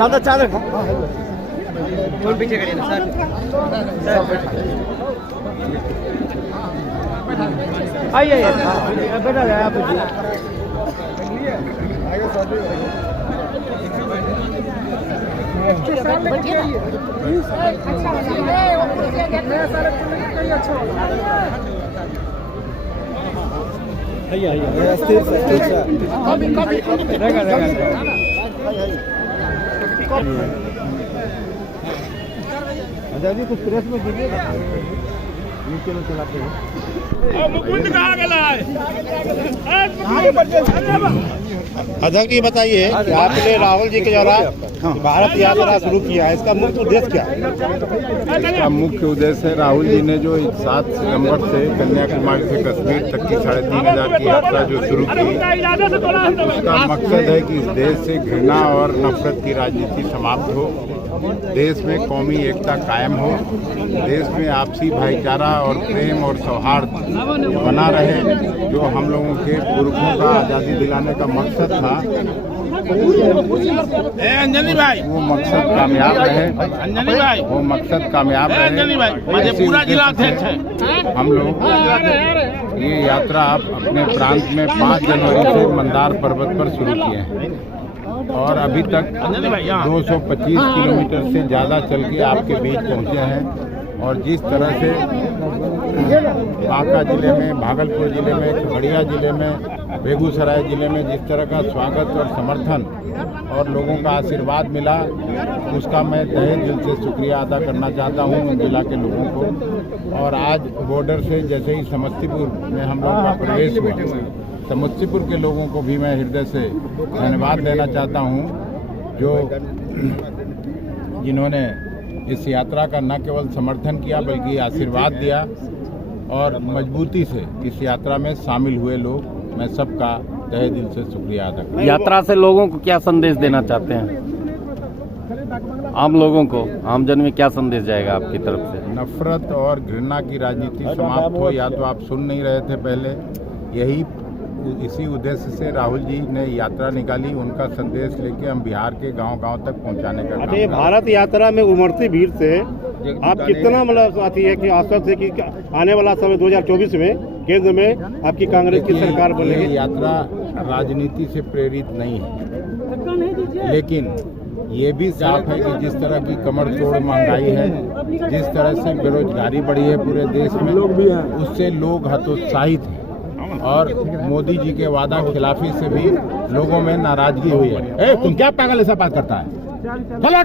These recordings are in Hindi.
चादर चादर थोड़ा पीछे करिए ना सर। आइए बेटा आप अच्छा जी कुछ प्रेस में दीजिए। अध्यक्ष ये बताइए कि आपने राहुल जी के द्वारा भारत यात्रा शुरू किया है, इसका मुख्य उद्देश्य क्या है? इसका मुख्य उद्देश्य है राहुल जी ने जो 7 सितंबर से कन्याकुमारी से कश्मीर तक की 3500 की यात्रा जो शुरू की, उसका मकसद है कि इस देश से घृणा और नफरत की राजनीति समाप्त हो, देश में कौमी एकता कायम हो, देश में आपसी भाईचारा और प्रेम और सौहार्द बना रहे, जो हम लोगों के पुरखों का आज़ादी दिलाने का मकसद था। अंजनी भाई, वो मकसद कामयाब रहे। अंजनी भाई, वो मकसद कामयाब रहे। अंजनी भाई, मधेपुरा जिला अध्यक्ष है। हम लोग ये यात्रा अपने प्रांत में 5 जनवरी से मंदार पर्वत पर शुरू किए हैं और अभी तक 225 किलोमीटर से ज़्यादा चल के आपके बीच पहुँचे हैं। और जिस तरह से बांका जिले में, भागलपुर जिले में, खगड़िया जिले में, बेगूसराय जिले में जिस तरह का स्वागत और समर्थन और लोगों का आशीर्वाद मिला, उसका मैं तहे दिल से शुक्रिया अदा करना चाहता हूं उन जिला के लोगों को। और आज बॉर्डर से जैसे ही समस्तीपुर में हम लोग का प्रवेश हुआ, समस्तीपुर के लोगों को भी मैं हृदय से धन्यवाद देना चाहता हूं, जो जिन्होंने इस यात्रा का न केवल समर्थन किया बल्कि आशीर्वाद दिया और मजबूती से इस यात्रा में शामिल हुए लोग, मैं सबका तहे दिल से शुक्रिया अदा करता हूं। यात्रा से लोगों को क्या संदेश देना चाहते हैं? आम लोगों को, आम जन में क्या संदेश जाएगा आपकी तरफ से? नफरत और घृणा की राजनीति समाप्त हो, या तो आप सुन नहीं रहे थे पहले, इसी उद्देश्य से राहुल जी ने यात्रा निकाली। उनका संदेश लेके हम बिहार के गांव-गांव तक पहुंचाने का काम। ये भारत यात्रा में उमड़ती भीड़ से आप कितना मतलब आती है कि आश्वस्त है कि आने वाला समय 2024 में केंद्र में आपकी कांग्रेस की सरकार बनेगी? ये यात्रा राजनीति से प्रेरित नहीं है, लेकिन ये भी साफ है कि जिस तरह की कमर तोड़ महंगाई है, जिस तरह से बेरोजगारी बढ़ी है पूरे देश में, उससे लोग हतोत्साहित हैं और मोदी जी के वादा खिलाफी से भी लोगों में नाराजगी हुई है। तुम क्या पागल ऐसा बात करता है? यात्रा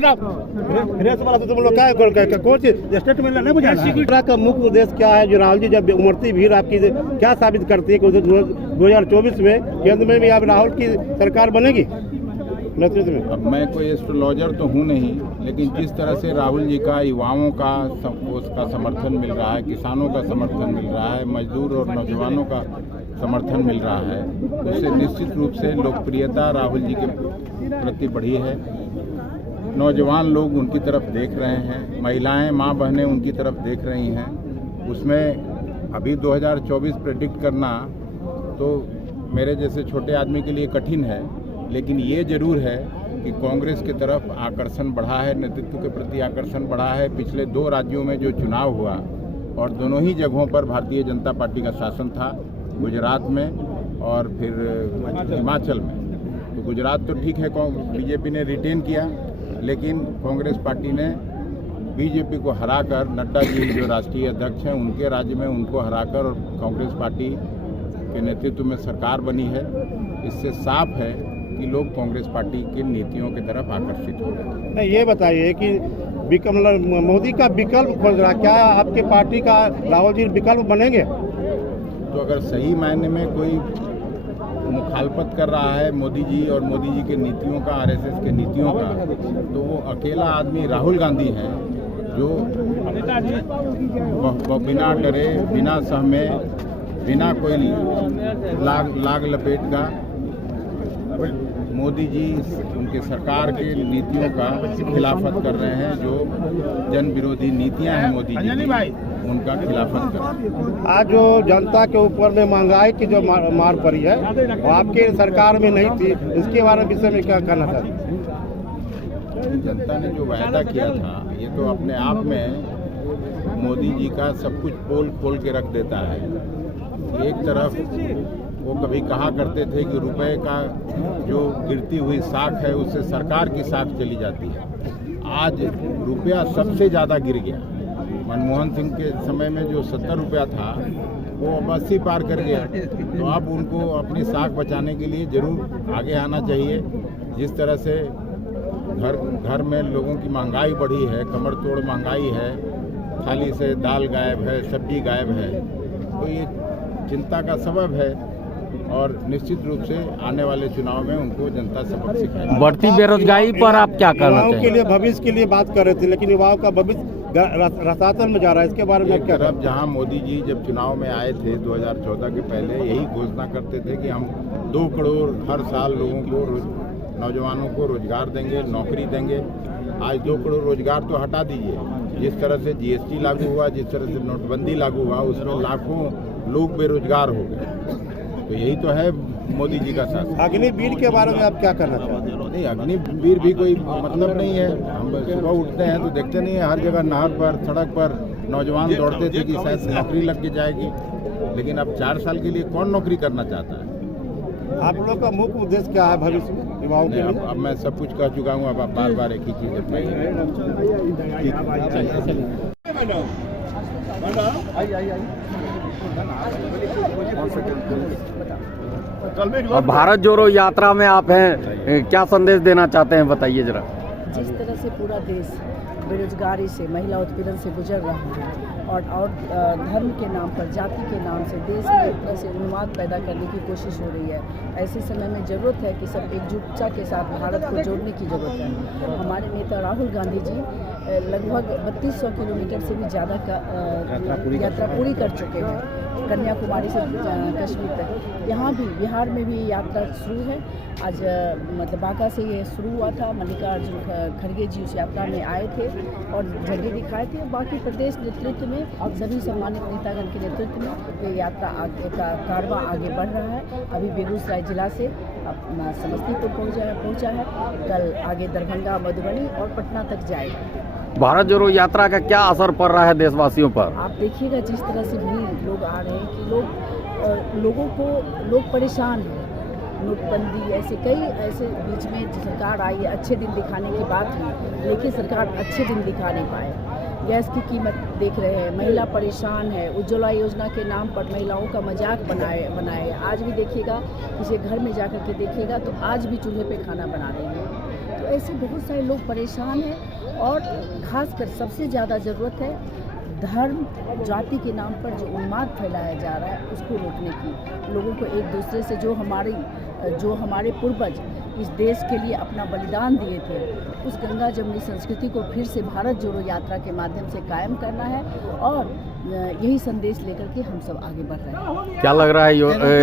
का मुख्य उद्देश्य क्या है? जो राहुल जी जब उमड़ती भीड़ आपकी क्या साबित करती है कि 2024 में केंद्र में भी आप राहुल की सरकार बनेगी नेतृत्व में? अब मैं कोई एस्ट्रोलॉजर तो हूँ नहीं, लेकिन जिस तरह से राहुल जी का युवाओं का उसका समर्थन मिल रहा है, किसानों का समर्थन मिल रहा है, मजदूर और नौजवानों का समर्थन मिल रहा है, उससे निश्चित रूप से लोकप्रियता राहुल जी के प्रति बढ़ी है। नौजवान लोग उनकी तरफ देख रहे हैं, महिलाएं, माँ बहनें उनकी तरफ देख रही हैं। उसमें अभी 2024 प्रेडिक्ट करना तो मेरे जैसे छोटे आदमी के लिए कठिन है, लेकिन ये जरूर है कि कांग्रेस की तरफ आकर्षण बढ़ा है, नेतृत्व के प्रति आकर्षण बढ़ा है। पिछले 2 राज्यों में जो चुनाव हुआ और दोनों ही जगहों पर भारतीय जनता पार्टी का शासन था, गुजरात में और फिर हिमाचल में। तो गुजरात तो ठीक है, बीजेपी ने रिटेन किया, लेकिन कांग्रेस पार्टी ने बीजेपी को हराकर, नड्डा जी जो राष्ट्रीय अध्यक्ष हैं उनके राज्य में उनको हराकर और कांग्रेस पार्टी के नेतृत्व में सरकार बनी है। इससे साफ है कि लोग कांग्रेस पार्टी की नीतियों की तरफ आकर्षित हो रहे हैं। ये बताइए कि मोदी का विकल्प खोज रहा, क्या आपके पार्टी का राहुल जी विकल्प बनेंगे? तो अगर सही मायने में कोई मुखालफत कर रहा है मोदी जी और मोदी जी के नीतियों का, आरएसएस के नीतियों का, तो वो अकेला आदमी राहुल गांधी है, जो बिना डरे, बिना सहमे, बिना कोई लाग लपेट का मोदी जी उनके सरकार के नीतियों का खिलाफत कर रहे हैं। जो जन विरोधी नीतियां हैं मोदी जी की, उनका खिलाफत कर रहे हैं। आज जो जनता के ऊपर में महंगाई की जो मार पड़ी है वो आपके सरकार में नहीं थी, इसके बारे में विषय में क्या कहना चाहते हैं? जनता ने जो वायदा किया था, ये तो अपने आप में मोदी जी का सब कुछ पोल खोल के रख देता है। एक तरफ वो कभी कहा करते थे कि रुपए का जो गिरती हुई साख है उससे सरकार की साख चली जाती है। आज रुपया सबसे ज़्यादा गिर गया। मनमोहन सिंह के समय में जो 70 रुपया था वो अब 80 पार कर गया। तो अब उनको अपनी साख बचाने के लिए जरूर आगे आना चाहिए। जिस तरह से घर में लोगों की महंगाई बढ़ी है, कमर तोड़ महंगाई है, थाली से दाल गायब है, सब्जी गायब है, तो ये चिंता का सबब है और निश्चित रूप से आने वाले चुनाव में उनको जनता सबक सिखाएगी। बढ़ती बेरोजगारी पर आप क्या कहना युवाओं के चाहेंगे? लिए भविष्य के लिए बात कर रहे थे, लेकिन युवाओं का भविष्य रसातल में जा रहा है, इसके बारे में एक क्या तरफ जहां मोदी जी जब चुनाव में आए थे 2014 के पहले यही घोषणा करते थे कि हम 2 करोड़ हर साल लोगों को, नौजवानों को रोजगार देंगे, नौकरी देंगे। आज 2 करोड़ रोजगार तो हटा दीजिए, जिस तरह से GST लागू हुआ, जिस तरह से नोटबंदी लागू हुआ, उसमें लाखों लोग बेरोजगार हो गए। तो यही तो है मोदी जी का शासन। अग्निवीर के बारे में आप क्या कहना चाहते हैं? नहीं, अग्निवीर भी कोई मतलब नहीं है। हम सुबह उठते हैं तो देखते नहीं है हर जगह नहर पर, सड़क पर नौजवान दौड़ते थे कि शायद नौकरी लग के जाएगी, लेकिन अब 4 साल के लिए कौन नौकरी करना चाहता है? आप लोग का मुख्य उद्देश्य क्या है भविष्य में युवाओं के लिए? अब मैं सब कुछ कह चुका हूँ, अब आप बार-बार एक ही चीज़ और भारत जोड़ो यात्रा में आप हैं, क्या संदेश देना चाहते हैं, बताइए जरा। जिस तरह से पूरा देश बेरोजगारी से, महिला उत्पीड़न से गुजर रहा है और धर्म के नाम पर, जाति के नाम से देश में एक तरह से उन्माद पैदा करने की कोशिश हो रही है, ऐसे समय में ज़रूरत है कि सब एकजुटता के साथ भारत को जोड़ने की ज़रूरत है। हमारे नेता राहुल गांधी जी लगभग 3200 किलोमीटर से भी ज़्यादा का यात्रा पूरी कर चुके हैं, कन्याकुमारी से कश्मीर तक। यहाँ भी बिहार में भी यात्रा शुरू है। आज मतलब बांका से ये शुरू हुआ था। मल्लिकार्जुन खड़गे जी उस यात्रा में आए थे और झंडे दिखाए थे। बाकी प्रदेश नेतृत्व में सभी सम्मानित नेतागण के नेतृत्व में ये यात्रा कारवां आगे बढ़ रहा है। अभी बेगूसराय जिला से अपना समस्तीपुर पहुँचा है, कल आगे दरभंगा, मधुबनी और पटना तक जाएगा। भारत जोड़ो यात्रा का क्या असर पड़ रहा है देशवासियों पर? आप देखिएगा जिस तरह से भीड़ लोग आ रहे हैं कि लोग परेशान हैं। नोटबंदी ऐसे कई ऐसे बीच में सरकार आई है, अच्छे दिन दिखाने की बात हुई, लेकिन सरकार अच्छे दिन दिखा नहीं पाए। गैस की कीमत देख रहे हैं, महिला परेशान है, उज्ज्वला योजना के नाम पर महिलाओं का मजाक बनाए। आज भी देखिएगा, किसी घर में जाकर के देखिएगा तो आज भी चूल्हे पे खाना बना रही है। तो ऐसे बहुत सारे लोग परेशान हैं और खासकर सबसे ज़्यादा ज़रूरत है धर्म, जाति के नाम पर जो उन्माद फैलाया जा रहा है उसको रोकने की। लोगों को एक दूसरे से जो हमारे पूर्वज इस देश के लिए अपना बलिदान दिए थे, उस गंगा जमुनी संस्कृति को फिर से भारत जोड़ो यात्रा के माध्यम से कायम करना है और यही संदेश लेकर के हम सब आगे बढ़ रहे हैं। क्या लग रहा है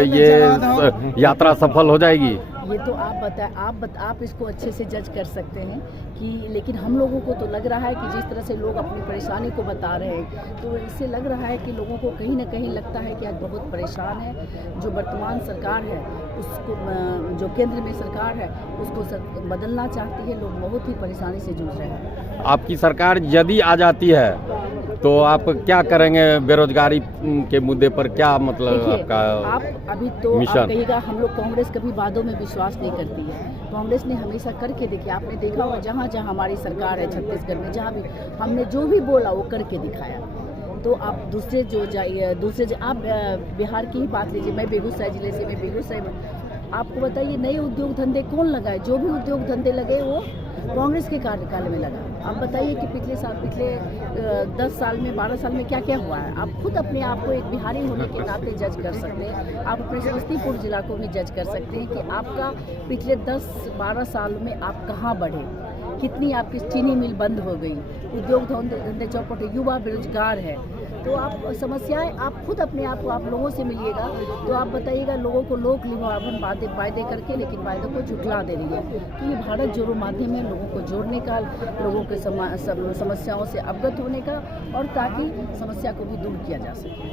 ये यात्रा सफल हो जाएगी? ये तो आप बताएं, आप इसको अच्छे से जज कर सकते हैं कि, लेकिन हम लोगों को तो लग रहा है कि जिस तरह से लोग अपनी परेशानी को बता रहे हैं, तो इससे लग रहा है कि लोगों को कहीं ना कहीं लगता है कि आज बहुत परेशान है। जो वर्तमान सरकार है उसको, जो केंद्र में सरकार है उसको बदलना चाहती है। लोग बहुत ही परेशानी से जूझ रहे हैं। आपकी सरकार यदि आ जाती है तो आप क्या करेंगे बेरोजगारी के मुद्दे पर? क्या मतलब आपका आप अभी तो मिशन? आप कहिएगा हम लोग कांग्रेस कभी वादों में विश्वास नहीं करती है। कांग्रेस ने हमेशा करके देखिए, आपने देखा होगा जहाँ जहाँ हमारी सरकार है छत्तीसगढ़ में, जहाँ भी हमने जो भी बोला वो करके दिखाया। तो आप दूसरे आप बिहार की ही बात लीजिए, मैं बेगूसराय जिले से, मैं बेगूसराय में आपको बताइए नए उद्योग धंधे कौन लगाए? जो भी उद्योग धंधे लगे वो कांग्रेस के कार्यकाल में लगा। आप बताइए कि पिछले 10 साल में, 12 साल में क्या क्या हुआ है? आप खुद अपने आप को एक बिहारी होने के नाते जज कर सकते हैं। आप अपने समस्तीपुर जिला को भी जज कर सकते हैं कि आपका पिछले 10-12 साल में आप कहाँ बढ़े, कितनी आपकी चीनी मिल बंद हो गई, उद्योग धंधे चौपट, युवा बेरोजगार है। तो आप समस्याएं आप खुद अपने आप को आप लोगों से मिलिएगा तो आप बताइएगा। लोगों को लोक निभावन वादे करके लेकिन वायदों को झुठला दे रही है। तो ये भारत जोड़ो माध्यम है लोगों को जोड़ने का, लोगों के समस्याओं से अवगत होने का, और ताकि समस्या को भी दूर किया जा सके।